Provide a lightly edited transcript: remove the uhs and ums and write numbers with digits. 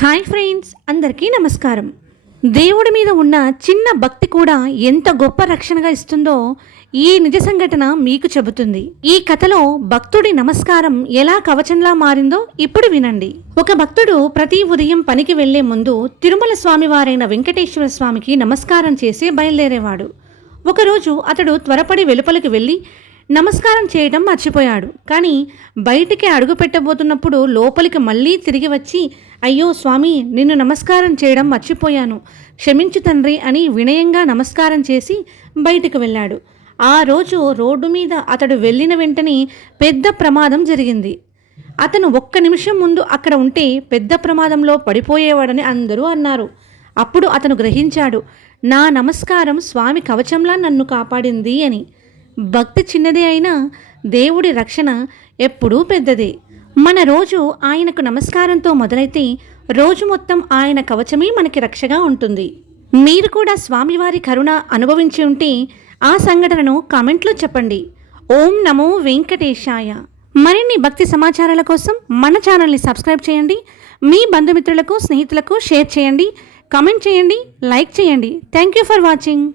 Hi friends, అందరికీ నమస్కారం. దేవుడి మీద ఉన్న చిన్న భక్తి కూడా ఎంత గొప్ప రక్షణగా ఇస్తుందో ఈ నిజ సంఘటన మీకు చెబుతుంది. ఈ కథలో భక్తుడి నమస్కారం ఎలా కవచంలా మారిందో ఇప్పుడు వినండి. ఒక భక్తుడు ప్రతి ఉదయం పనికి వెళ్లే ముందు తిరుమల స్వామివారైన వెంకటేశ్వర స్వామికి నమస్కారం చేసి బయలుదేరేవాడు. ఒకరోజు అతడు త్వరపడి వెలుపలికి వెళ్ళి నమస్కారం చేయడం మర్చిపోయాడు. కానీ బయటికి అడుగు పెట్టబోతున్నప్పుడు లోపలికి మళ్ళీ తిరిగి వచ్చి, అయ్యో స్వామి, నిన్ను నమస్కారం చేయడం మర్చిపోయాను, క్షమించు తండ్రి అని వినయంగా నమస్కారం చేసి బయటికి వెళ్ళాడు. ఆ రోజు రోడ్డు మీద అతడు వెళ్ళిన వెంటనే పెద్ద ప్రమాదం జరిగింది. అతను ఒక్క నిమిషం ముందు అక్కడ ఉంటే పెద్ద ప్రమాదంలో పడిపోయేవాడని అందరూ అన్నారు. అప్పుడు అతను గ్రహించాడు, నా నమస్కారం స్వామి కవచంలా నన్ను కాపాడింది అని. భక్తి చిన్నదే అయినా దేవుడి రక్షణ ఎప్పుడూ పెద్దదే. మన రోజు ఆయనకు నమస్కారంతో మొదలైతే రోజు మొత్తం ఆయన కవచమే మనకి రక్షగా ఉంటుంది. మీరు కూడా స్వామివారి కరుణ అనుభవించి ఉంటే ఆ సంఘటనను కామెంట్లో చెప్పండి. ఓం నమో వెంకటేశాయ. మరిన్ని భక్తి సమాచారాల కోసం మన ఛానల్ని సబ్స్క్రైబ్ చేయండి. మీ బంధుమిత్రులకు, స్నేహితులకు షేర్ చేయండి, కామెంట్ చేయండి, లైక్ చేయండి. Thank you for watching.